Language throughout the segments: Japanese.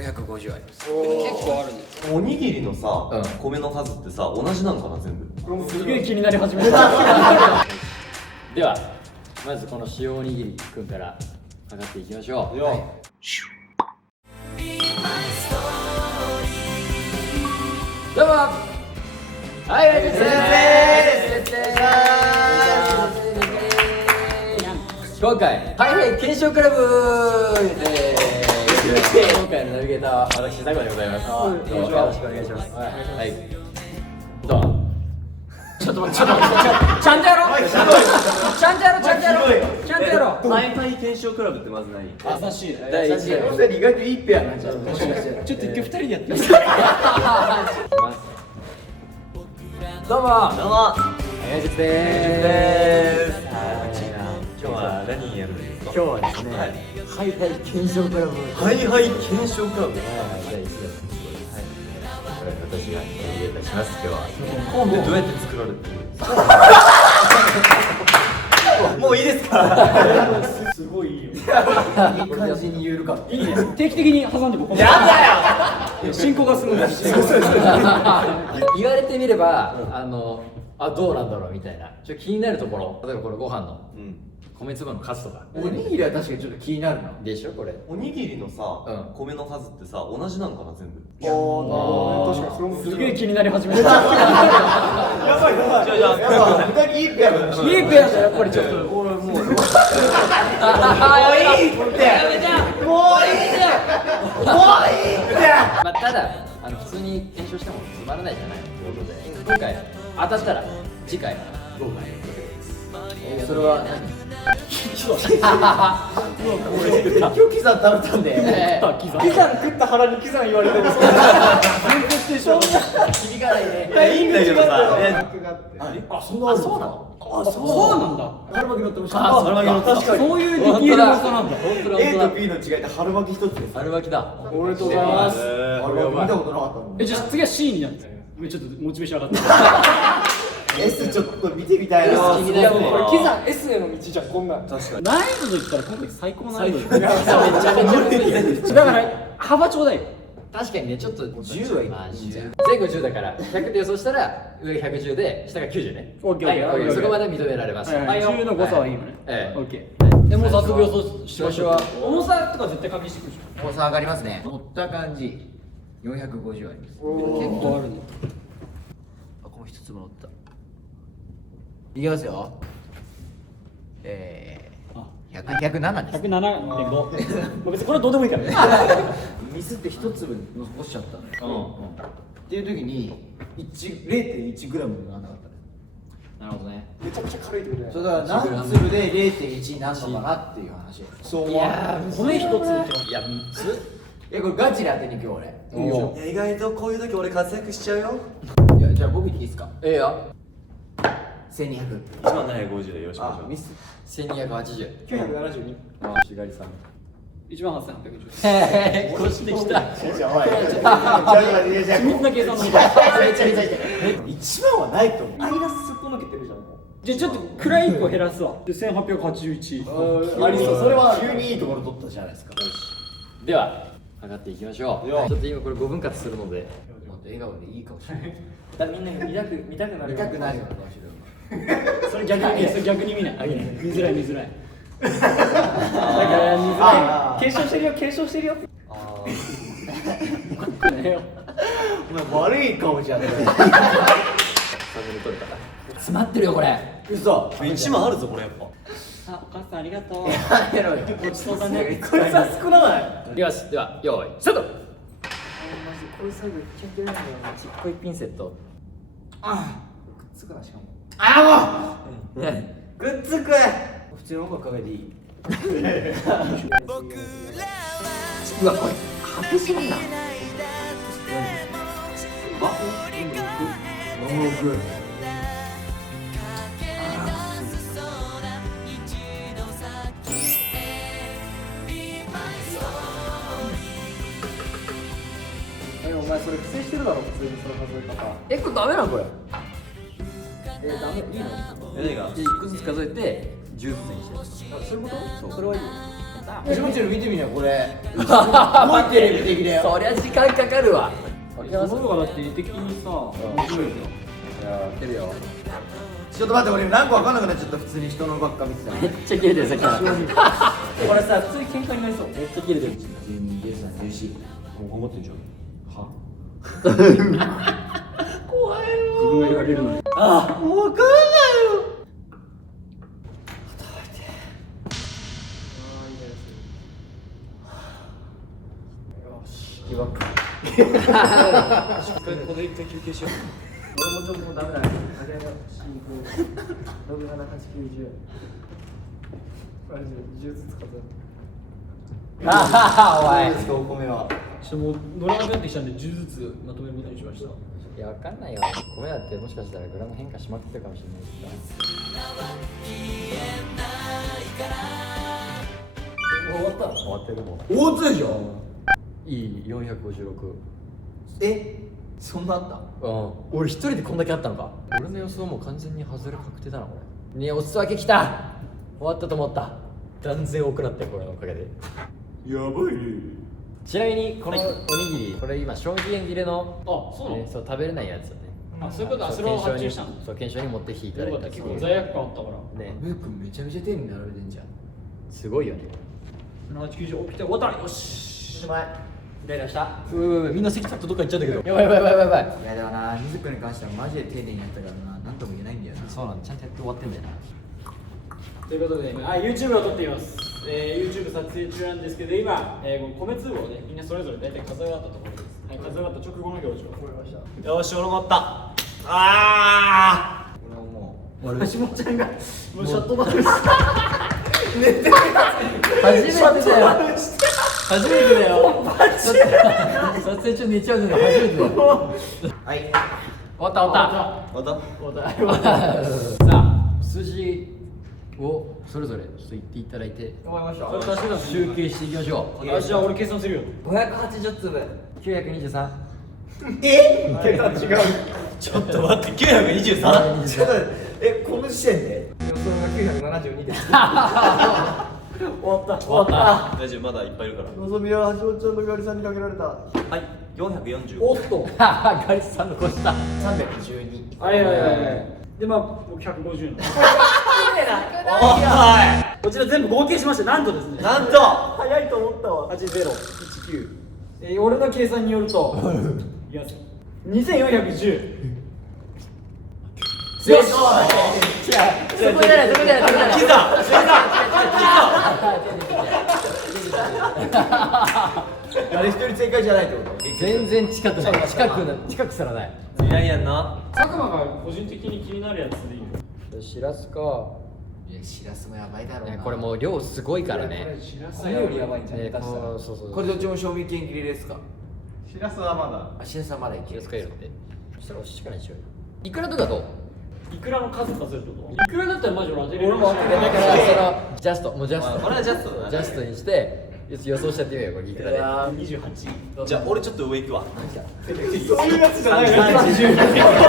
450あります。結構あるね。おにぎりのさ、うん米の数ってさ、同じなんかな全部。すげえ気になり始めた。ではまずこの塩おにぎりくんから測っていきましょう。よ、どうもはいライブです今回ハイハイ検証クラブ今回のナビゲーターは私ザコでございます。どうもよろしくお願いします。はいどうもちょっと待って、ちゃんとやろう。ちゃんとやろう。ハイハイ検証クラブってまず何？優しいね。第一この二人意外といいペアなんじゃない？ちょっと一回2人でやってみて。どうもどうも。林でです。今日は何やるんですか？今日はですね、はいハイハイ検証クラブハイハイ検証クラブ。第1弾私がナビゲーターします。今日は本ってどうやって作られてるんですか？もういいですか？すごいいいよ。いい感じに言えるか。いいね。定期的に挟んでここ。やだよ。進行がすごい。言われてみれば、どうなんだろうみたいな気になるところ、例えばこれご飯の米粒の数とかおにぎりは確かにちょっと気になるな。でしょこれ。おにぎりのさ、うん米の数ってさ、同じなのかな全部？確かにそれもすげえ気になり始めた。やばい。いいペアだ。いいペアだやっぱりちょっと。俺もう。もういいって。まあただ普通に検証してもつまらないじゃないということで、今回当たったら次回豪華にそれは何？今日今日キザ食べたんで。キザン食った腹にキザン言われてる。そんな響かないね。いいんだけどさ。あ、そうなの？そうなんだ。春巻き乗ってました。春巻きの確かに。そういうディティールの差なんだ。本当だ A と B の違いって春巻き一つです。春巻きだ。おめでとうございます。春巻き見たことなかったんで。じゃあ次は C になって。ちょっとモチベーション上がった。S ちょっと見てみたいな。気になるね。これキザン S への道じゃんこんなん。確かに。難易度で言ったら今回最高難易度。めちゃめちゃだから幅ちょうだい。確かにね、ちょっと10はいいまあ10前後10だから100で予想したら上110で下が90ね。オッケーはいオッケーそこまで認められます。はい10の誤差はいいのね。ええオッケー。もう早速予想しましょう。重さとか絶対確認してくるでし重さ上がりますね。持った感じ450あります。ょ。結構あるね。あ、この一粒乗った。いきますよ。107です。 107.5。まあ別にこれはどうでもいいからね。ミスって一粒残しちゃったの。っていう時に0.1グラムにならなかったです。なるほどね。めちゃくちゃ軽いってことだそれだから何粒で 0.1 になるのかなっていう話。そう。いやー、米一つって。いや3つこれガチで当てに今日俺。おお。意外とこういう時俺活躍しちゃうよ。いやじゃあ僕言っていいですか。ええよ。 1200。 1,750でよろしくお願いします。ミス。 1280。 972。あしがりさん。 18810。へえ、越してきた。緻密な計算の。1万はないと思う。マイナスすっぽ抜けてるじゃん。じゃあちょっと暗い1個減らすわ。で1881。ありそう。それは急にいいところ取ったじゃないですか。では測っていきましょう。ちょっと今これ5分割するので。笑顔でいいかもしれない。みんな見たくなる。見たくなるような顔してる。それ逆に見ない。見づらい。だから見づらい。継承してるよ。お前悪い顔じゃん。詰まってるよこれ。嘘。1万あるぞこれやっぱ。あ、お母さんありがとう。やめろよ。ごちそうだね。これさ少ない。いきます。では用意スタート。これ最後ちゃんとやるんだよ。ちっこいピンセット。あ、くっつくなしかも。くっつく。普通の音楽かけていい。うわこれ果てしみな。お前それ不正してるだろ普通にその数え方。これダメなのこれ。ダメいいの？何が？ 1個ずつ数えて10ずつにしてる。そういうこと？そう。それはいいよ。藤本見てみなよこれ動いてる的だよそりゃ時間かかるわ。その方がだって絵的にさ面白いよ。やってるよ。ちょっと待って俺何個分かんなくなっちゃった普通に人のばっか見てたらめっちゃ切れてるさっきから。これさ普通に喧嘩になりそう。めっちゃ切れてる。12、13、14もう頑張ってんじゃんは自分が言われるのに。もう分かんないよここで一回休憩しよう。俺もちょっともうダメだね。あれが進行。6、7、8、9、10。10ずつ数える。お前。お米はちょっともう乗らなくなってきたんで10ずつまとめることにしました。いや、わかんないよ。米だってもしかしたらグラム変化しまくってるかもしれない終わった。終わってるもん。大津じゃんいい456。えそんなあったうん。俺一人でこんだけあったのか。俺の予想はもう完全に外れ確定だな、これ。ねえ、お裾分け来た。終わったと思った。断然多くなってこれのおかげで。やばいねちなみにこのおにぎり、これ今賞味期限切れの、あ、そうなの？そう食べれないやつよね。あ、そういうこと。あ、それを発注したの。そう、検証に持ってきていただいた。よかった。結構罪悪感あったから。ね、ムー君めちゃめちゃ丁寧に並べてんじゃんすごいよね。 790起きた。終わった。よし。おしまいイライラした。うわみんな席立ってどっか行っちゃったけど。やばいやばいやばいやばい。いやでもな水君に関してはマジで丁寧にやったからな何とも言えないんだよなそうなんだ、ちゃんとやって終わってんだよな。ということで、YouTube を撮っています。YouTube 撮影中なんですけど、今、この米粒をね、みんなそれぞれ大体数え終わったところです。はい、数え終わった直後の表情。わかりました。よし、俺もったあ俺はも橋本ちゃんがもうシャットダウンした。初めてだよ。初めてだよ。撮影中寝ちゃうのが初めてだよ。うはい終わった終わった。またさあ、数字をそれぞれちょっと言っていただいて思いましたそれ足し算する集計していきましょう。よし、じゃあ俺計算するよ。580粒923。え計算違う。ちょっと待って、923ちょっと待ってこの時点で予想が972です終わった。終わった。大丈夫、まだいっぱいいるからのぞみは橋本ちゃんのガリさんにかけられたはい、440おっと。ガリスさんの越した。 312はいはいはいはい。で、まあ、僕150円。こちら全部合計しました。なんとですね。なんと早いと思ったわ8019。俺の計算によると。いきます。2410。よし。そこじゃないそこじゃないそこじゃない。キザ誰一人正解じゃないってこと全然近くない。近くすらない。いやいやな佐久間が個人的に気になるやつでいいよ。しらすか。いやしらすもやばいだろうなね、これもう量すごいからね。しらすこれよりやばいんじゃないね、そうそう。これどっちも賞味期限切れですかしらすはまだあしらすはまだいけるしらすかいるって。そしたらおしかにしようよ。いくらとかどう？いくらの数数えるってこと？いくらだったらマジ俺当てれる。俺も当てれるだからそのジャストもうジャスト。これはジャストだねジャストにして予想しちゃってみようよこれいくらで。 28。じゃあ俺ちょっっと上行くわそういうやつじゃないよ。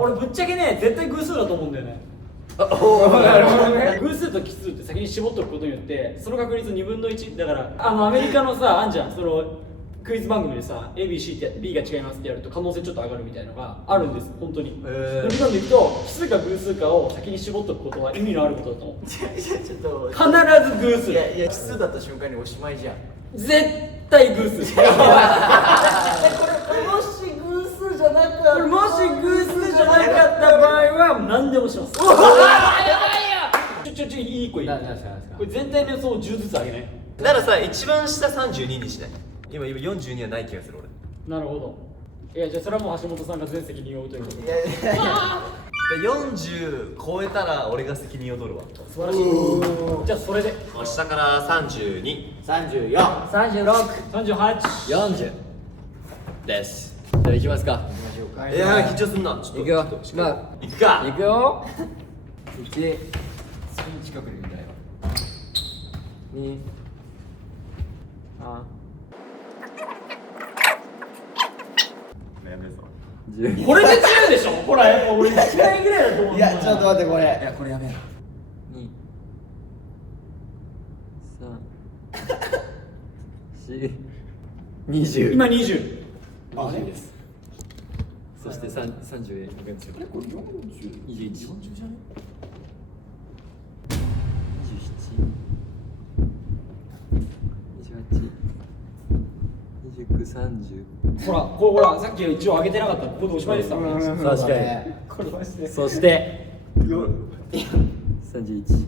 俺ぶっちゃけね、絶対偶数だと思うんだよね。偶数と奇数って先に絞っとくことによってその確率2分の1だから、アメリカのさ、あんじゃん、そのクイズ番組でさ ABC ってやって B が違いますってやると可能性ちょっと上がるみたいなのがあるんです、本当に。で理論でいくと奇数か偶数かを先に絞っとくことは意味のあることだと思う。ちょっと必ず偶数。いや奇数だった瞬間におしまいじゃん絶対偶数。もし偶数じゃなかったもし偶数じゃなかった場合は何でもします。ちょいい子いい。なんですかこれ全体の予想を10ずつ上げない。ならさ、一番下32にしない今42はない気がする俺なるほど。いや、じゃあそれはもう橋本さんが全責任を負うということで。いやいやいや40超えたら俺が責任を取るわ素晴らしい。じゃあそれで下から32 34 38。 40です。じゃあ行きますか。いやー緊張すんなちょっと行くよ。まあ行くか行くよ。1、近くで見たいわ2、3、やめるぞ10。これで10でしょ。ほら、やっぱ俺1回ぐらいだと思う。いやちょっと待ってこれいやこれやべえ2、3。20今20。 20ですそして30円分ですよこれ40 21 40じゃね27 28 29 30ほらほらさっき一応上げてなかった。ここでおしまいですからね。確かにこれマジで。そして31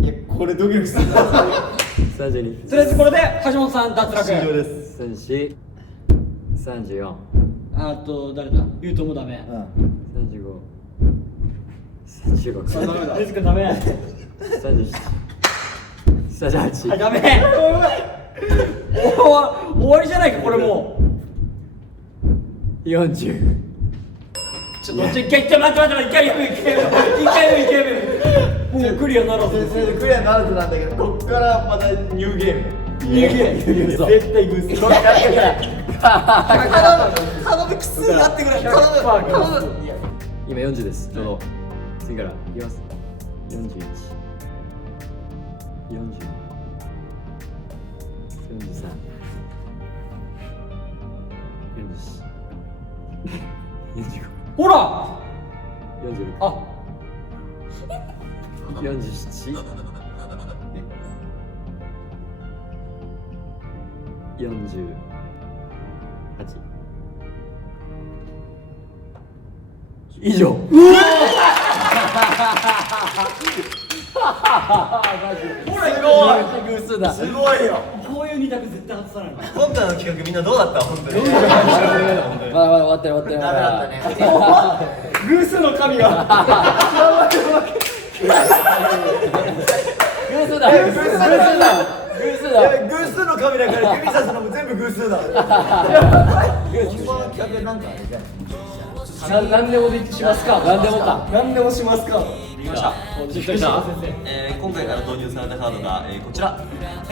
いやこれドキドキするな32とりあえずこれで橋本さん脱落。終了です34 34あと誰だ？ゆうともダメ。 35 35ダメだ。レズ君ダメ。 37 38ダメ。終わりじゃないかこれもう。 40ちょっと一回待って一回やめ一回やめもうクリアならず。クリアならずなんだけどこっからまたニューゲーム絶対グース。頼むキスになってくれ頼む今40ですちょうど次からいきます41 40 43 44 45ほら46あ47 48以上ほら偶数だすごいよこういう二択絶対外さないの。今回の企画みんなどうだった本当にまだまだ終わってる終わってるダメだったねグースの神が偶数だ偶数だ偶数だ偶数のカメラから指さすのも全部偶数だ本当の企画なんかあれじゃん何でもしますか何でもか何でもしますかできましたびっくりした今回から導入されたカードが、こちらは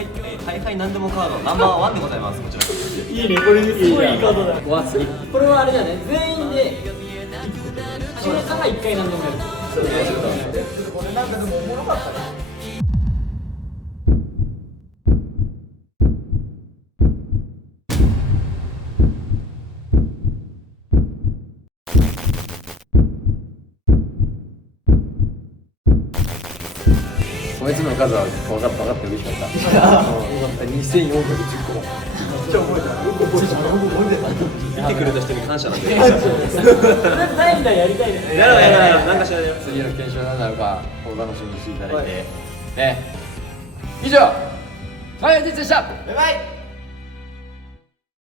い、はいはい何でもカードナンバーワンでございますこちらいいねこれすごいいいカードだ。わ次これはあれじゃね全員で橋本さんが1回何でもやる。これなんかでもおもろかったねこいつの数は分かって嬉しかった2410個も見てくれた人に感謝なんでとりあえずないんだやりたいね。やろうなんかしらよ次の検証何なのかお楽しみにしていただいてね以上はい実でしたバイバイ